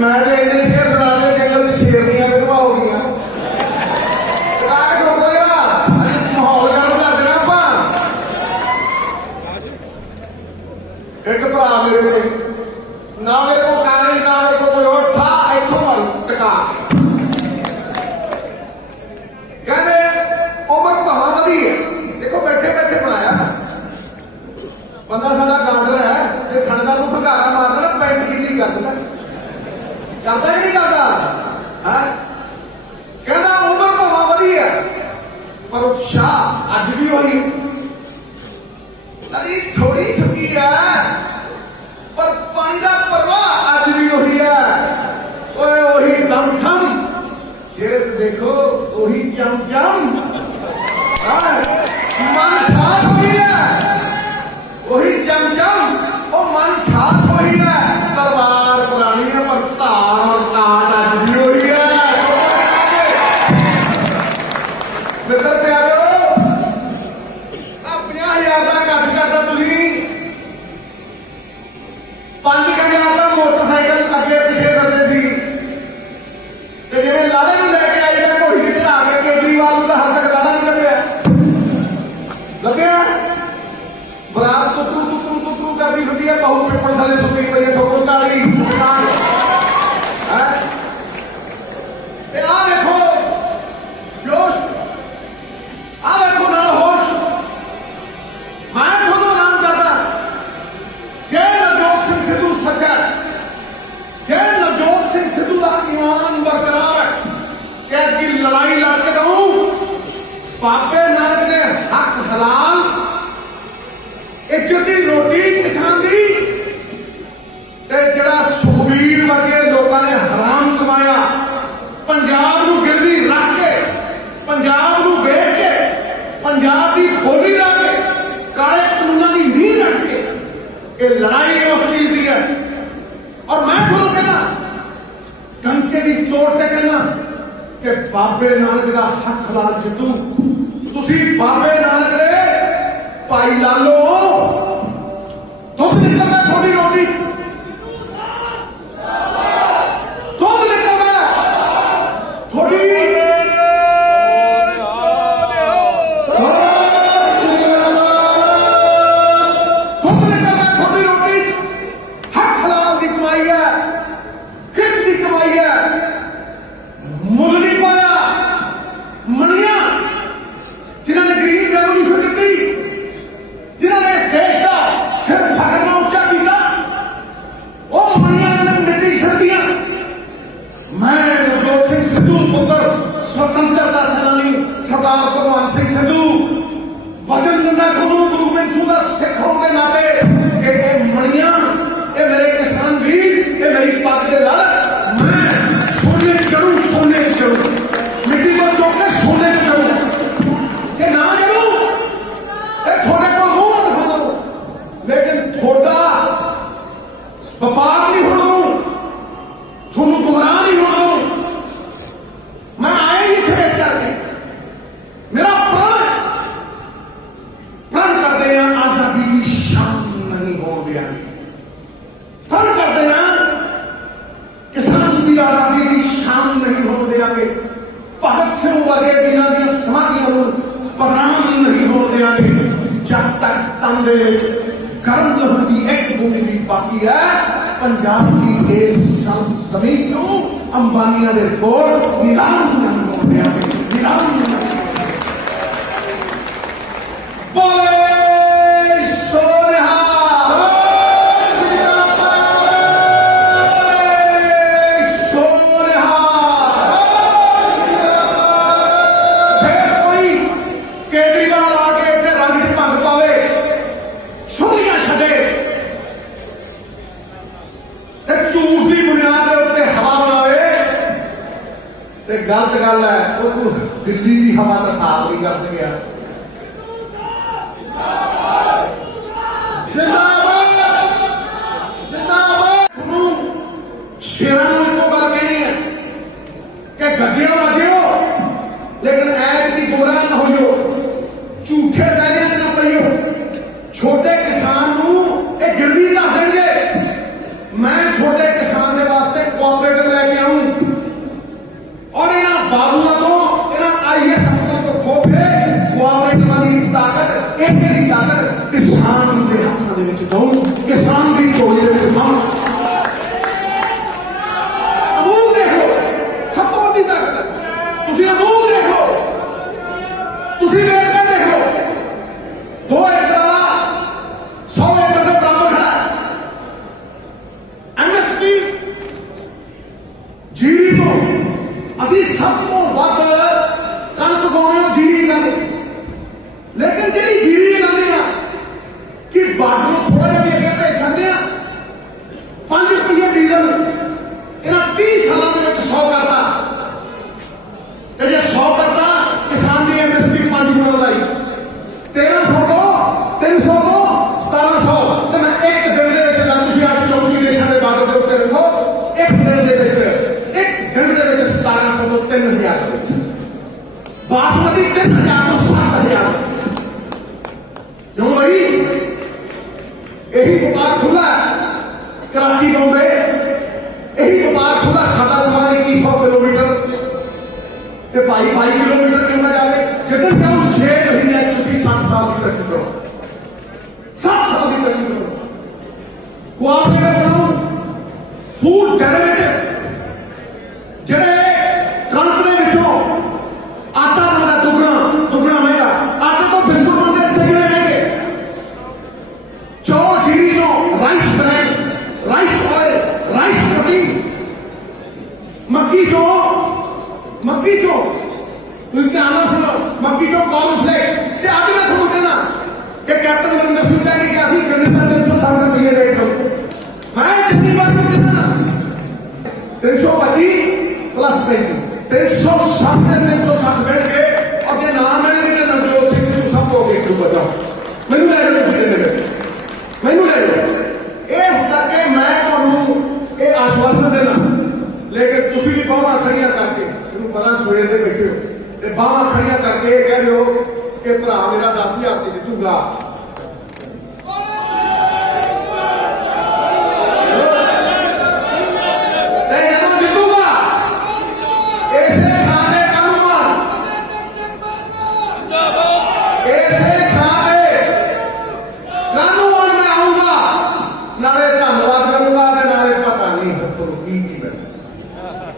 मैं इन्ने शेर सुना दे जंगल में शेरनियां विधवा हो गई माहौल गर्म कर देना आप एक भरा मेरे ने ना मेरे को कागज ना मेरे को कोई और था इतों मारू टिका कहते उम्र भाव वधी है देखो बैठे बैठे बनाया बंदा सारा गाउंडर है जो थानेदार को भंगारा मारदा ना पैंट गिल्ली कर देता करता कि नहीं करता है कहता उम्र भाव वधी है पर उत्साह अज भी वही अरे थोड़ी सकी है पर पानी का प्रवाह अज भी वही है वही दम थम चेहरे देखो वही चम चम मन ठाठ हुई है वही चमचम वो मन ठाठ हुई है तलवार पुरानी है पर धार और काट अज भी हुई है मित्र प्यारो 50,000 का घट करता तुझी 5,000 का मोटरसाइकिल अगे पिछे करते थे जिन्हें लाड़े में लैके आई था घोड़ी की चढ़ा के केजरीवाल का हद तक लाड़ा नहीं लभ्या बरात तुतरू तुतरू तुतरू करनी फिरती है बहु पेपर थले सुती पई है ठोकर काली आ देखो जोश आ देखो नाल होश मैं थोड़ा ऐलान करता जे नवजोत सिंह सिद्धू सच्चा जे नवजोत सिंह सिद्धू का ईमान बरकरार क्या की लड़ाई लड़के रहूं बाबे नानक ने हक हलाल एक रोटी किसान की जरा सुखबीर वर्गे लोगों ने हराम कमाया पंजाब को गिरवी रख के पंजाब को बेच के पंजाब की बोली ला के काले कानूनों की नींह रख के ये लड़ाई उस चीज की है और मैं थोड़ा कहना डंके की चोट से कहना कि बाबे नानक का हक हलाल जितू तुसी बाबे नानक ने भाई लालो दुध निकलना थोड़ी रोटी दुध निकलना थोड़ी दुध निकलना थोड़ी रोटी हक हलाल की कमाई है कित की कमाई है मुल नहीं पाया मनिया जिन्होंने ग्रीन रेवोल्यूशन की जिन्होंने इस देश का सिर फखरना उच्चा किया वो मनिया ने मिट्टी सर्दियां मैं नवजोत सिंह सिद्धू पुत्र स्वतंत्रता सेनानी सरदार भगवंत सिंह सिद्धू वचन दिंदा गुरु गोबिंद सिंह का सिख होने के नाते कि मनिया ये मेरे किसान वीर ये मेरी पग के लाल मैं सोने करूं मिट्टी को चौके सोने करूं कि ना करूं थोड़े को मुंह ना दिखा दो लेकिन थोड़ा व्यापार नहीं होना थोड़ा गुमराह नहीं होना मैं आया ही थे इस करके मेरा प्रण करते हैं आजादी की शान नहीं हो गया प्रण करते हैं किसान की आजादी की शान नहीं हो देंगे भगत सिंह वर्गे वीरों की समाधियों को बदनाम नहीं हो देंगे जब तक तन दे गर्म लहू की एक बूंद भी बाकी है पंजाब की इस जमीन को अंबानिया के कोल नीलाम नहीं हो देंगे नीलाम नहीं बोले गलत गल है वो दिल्ली की हवा का साफ नहीं कर सकिया शेरों को एको गल कहनी है कि गजे वजे लेकिन ऐप की गुमराह ना हो झूठे पैसे च ना पईओ छोटे किसान गिरवी ला देंगे मैं छोटे किसान के वास्ते कोऑपरेटिव कहूं किसान की झोली के अमूल देख लो, सब तो बड़ी ताकत है। तुम अमूल देख लो, तुम बेकर देख लो, 2 एकड़ वाला 100 एकड़ के बराबर खड़ा है। MSP जीरी को अभी सब तो वध कणक उगाने जीरी करनी, लेकिन जी जीरी करनी है कि बार्डर थोड़ा जहा भी अगे भेज सकते हैं। 5 रुपये डीजल इन्हें 30 सालों के 100 करता, जो 100 करता किसान की MSP 5 गुना बढ़ाई, 1300 को 300 को 1700। तो मैं एक दिन के 34 देशों के बार्डर के उत्ते रखो, एक दिन के 1700 तो 3000, बासमती 3000 तो 7000। क्यों भाई? यही व्यापार खुला कराची बॉम्बे, यही व्यापार खुला साडा सवार 2100 किलोमीटर ते भाई 22 किलोमीटर क्यों ना जाए? जिधर जाओ 6 महीने तुम 60 साल की तरक्की करो, 60 साल की तरक्की करो। कोऑपरेटिव बनाओ, फूड डेरिवेटिव ਜਿਹੜੇ ਕਣਕ ਦੇ ਵਿੱਚੋਂ ਆਟਾ ਬਣਦਾ ਦੁੱਗਣਾ ਮਹਿੰਗਾ, ਆਟੇ ਤੋਂ ਬਿਸਕੁਟ ਬਣਦੇ ਤਿੱਗਣੇ ਮਹਿੰਗੇ, ਚੌਲ ਜੀਰੀ ਤੋਂ rice bran, rice oil, rice protein, ਮੱਕੀ ਚੋਂ ਤੁਸੀਂ ਧਿਆਨ ਨਾਲ ਸੁਣੋ, ਮੱਕੀ ਚੋਂ ਕਾਰਨ ਫਲੈਕਸ। ਤੇ ਅੱਜ ਮੈਂ ਤੁਹਾਨੂੰ ਕਹਿਣਾ ਕਿ ਕੈਪਟਨ ਅਮਰਿੰਦਰ ਸਿੰਘ ਕਹਿ ਕੇ ਗਿਆ ਸੀ ਗੰਨੇ ਦਾ 360 ਰੁਪਏ ਰੇਟ ਕਰੋ। ਮੈਂ ਜਿੰਨੀ ਵਾਰ ਕਹਿੰਦਾ 325 प्लस 35, 360 से 360 बैठ के और जो नाम है कि नवजोत सिंह सिद्धू सबको देख लूंगा, जाओ मैनू ले लो, मैनू ले लो। इस करके मैं तुहानू ये आश्वासन देना, लेकिन तुम भी बाहां खड़ियां करके, तुम पता सवेर दे बैठे हो ते बाहां खड़ियां करके कह रहे हो कि भरा मेरा 10,000 की जितूगा।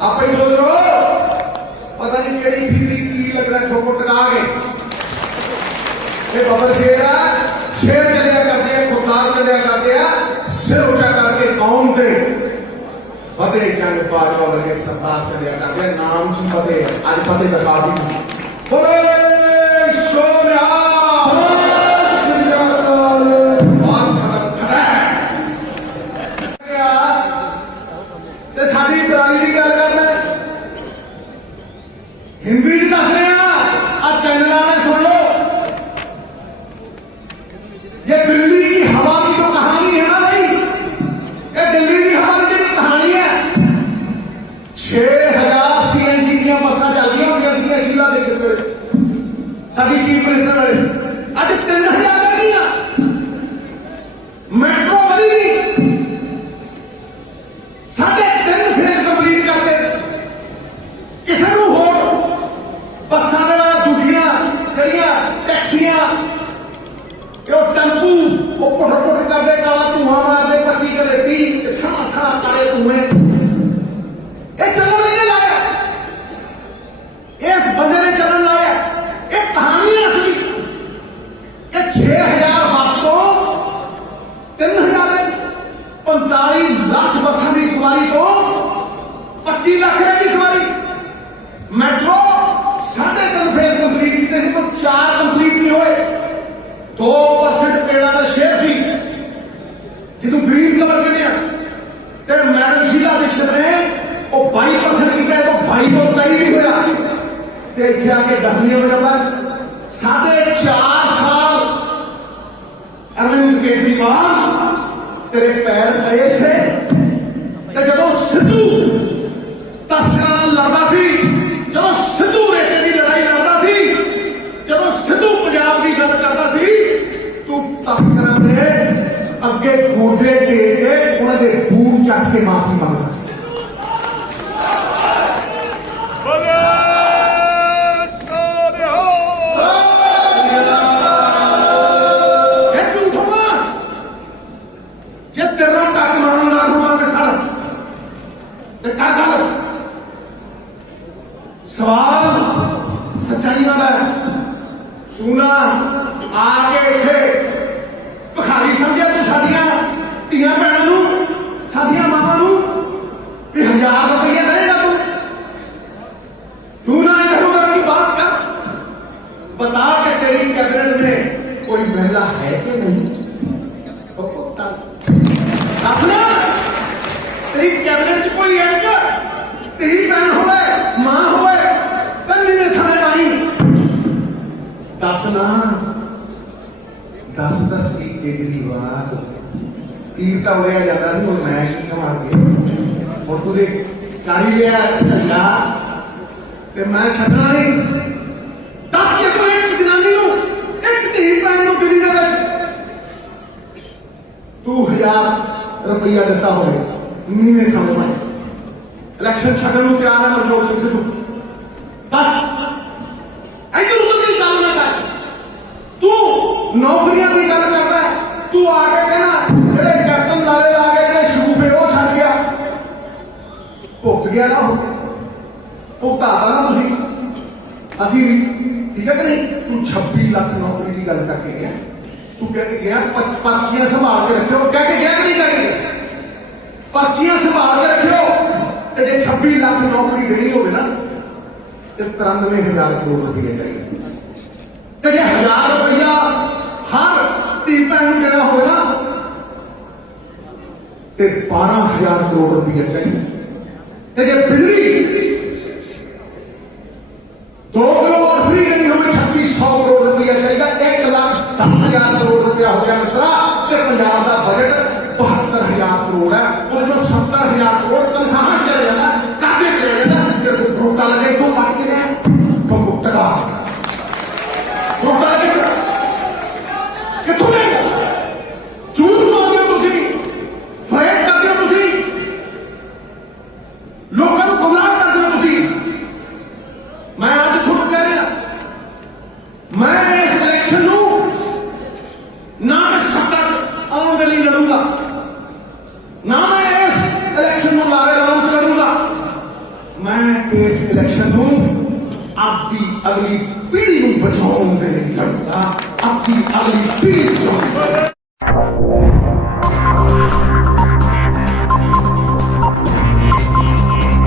आप ही सोच रहे हो पता नहीं केड़ी फीती की लगना ठोको टका के बाबर शेर है, शेर चलिया करते हैं, खुदार चलिया करते हैं, सिर ऊंचा करके कौम दे फतेह जंग बाजवा वर्गे सरदार चलिया करते हैं, नाम की फतेह। आज फतेह दिखा दी बोले हिंदी च दस रहे हैं, चैनल वाले सुन लो। ये दिल्ली की हवा की जो कहानी है ना भाई, ये दिल्ली की हवा की जो कहानी है, 6000 CNG दी बसा चलदियां होंदियां शीला दीक्षित साडी चीफ मिनिस्टर वाले, अज 3000 रह गई। मेट्रो बनी नहीं, 3.5 फेज कंप्लीट करके किसी को हो बसा दूसरिया जड़िया टैक्सियां टेंपू पुट करते, काला धुआं मारते, 25 कदे 30 थणा काले धुएं। ये चलन नहीं लाया, इस बंदे ने चलन लाया। ये कहानी असली कि 6000 बस को 3000 45 लाख बसा की सवारी को 25 लाख रह गई सवारी। मेट्रो 3.5 फेज कंप्लीट किए थे, तो 4 कंप्लीट नहीं होए। 2% पेड़ा का शेयर सी जिन्होंने ग्रीन कलर कहने, मैडम शीला दीक्षित ने वो 22% किया, तो 22 को 23 नहीं होया। इतने आके डफलियां बजाता 4.5 साल अरविंद केजरीवाल तेरे पैर गए थे। जो सिद्धू तस्करां नाल लड़दा सी, जो सिद्धू रेते की लड़ाई लड़दा सी, जो सिद्धू पंजाब की गल करता सी, तू तस्करां दे अगे गोडे टेक के उन्होंने बूट चट के माफी मांगता सी। आके इत्थे भिखारी समझिया तू साडियां धीआं भैणां नूं साडियां मावां नूं भी 1000 रुपया देगा तू ना इधर की बात कर। बता के तेरी कैबिनेट में कोई महिला है कि नहीं? दसना तेरी कैबिनेट च कोई है क्या? तेरी भैन होवे मां होवे तन्नी ने थाने आई दसना दस की केजरीवाल तीर तो उड़िया जाता सी हुण मैं की कमां के और तू देख गाड़ी लिया ढंगा ते मैं छड्डना नहीं। दस के कोई एक जनानी नूं एक धी भैन नूं दिल्ली दे विच तू 1000 रुपया दिता होवे नीवें थल्ले मैं इलेक्शन छड्डण नूं तैयार है नवजोत सिंह सिद्धू। बस इधर उधर की गल ना कर। तू नौकरियां की गल करदा है तू आके कहना जेड़े कैप्टन लाले ला के जेड़े शगूफे वो छड्ड गया भुगत गया ना हो भुगताता ना तुसीं असीं भी ठीक है कि नहीं। तू 26 लाख नौकरी की गल करके गया तू कह के गया पर्चियां संभाल के रखियो कह के गया कि नहीं कह के गया पर्चियां संभाल के रखियो ते जे 26 लाख नौकरी देनी होवे ना ते 93,000 करोड़ रुपये चाहिए ते जे 1000 रुपया हर धी भैन नूं देना होवे ना ते 12,000 करोड़ रुपया चाहिए ते जे बिजली 2 किलोवाट फ्री देनी होवे 3600 करोड़ रुपया चाहिए 1,10,000 करोड़ रुपया हो गया मित्रा ते पंजाब का बजट 72,000 करोड़ है और जो 70,000 करोड़ तनख्वाह चले जाता काटे चले जाता फिर रोटा लगे तो पट के गए तो टका रोटा लगे कितों देगा झूठ मारते हो तुम फरेब करते हो तुम लोगों को गुमराह करते हो तुम। मैं आज थोड़ा कह रहा मैं इस इलेक्शन नूं ना मैं सत्ता आने के लिए लड़ूंगा ना मैं इस इलेक्शन में लारे लाऊं लड़ूंगा। मैं इस इलेक्शन में आपकी अगली पीढ़ी को बचाने के लिए लड़ूंगा। आपकी अगली पीढ़ी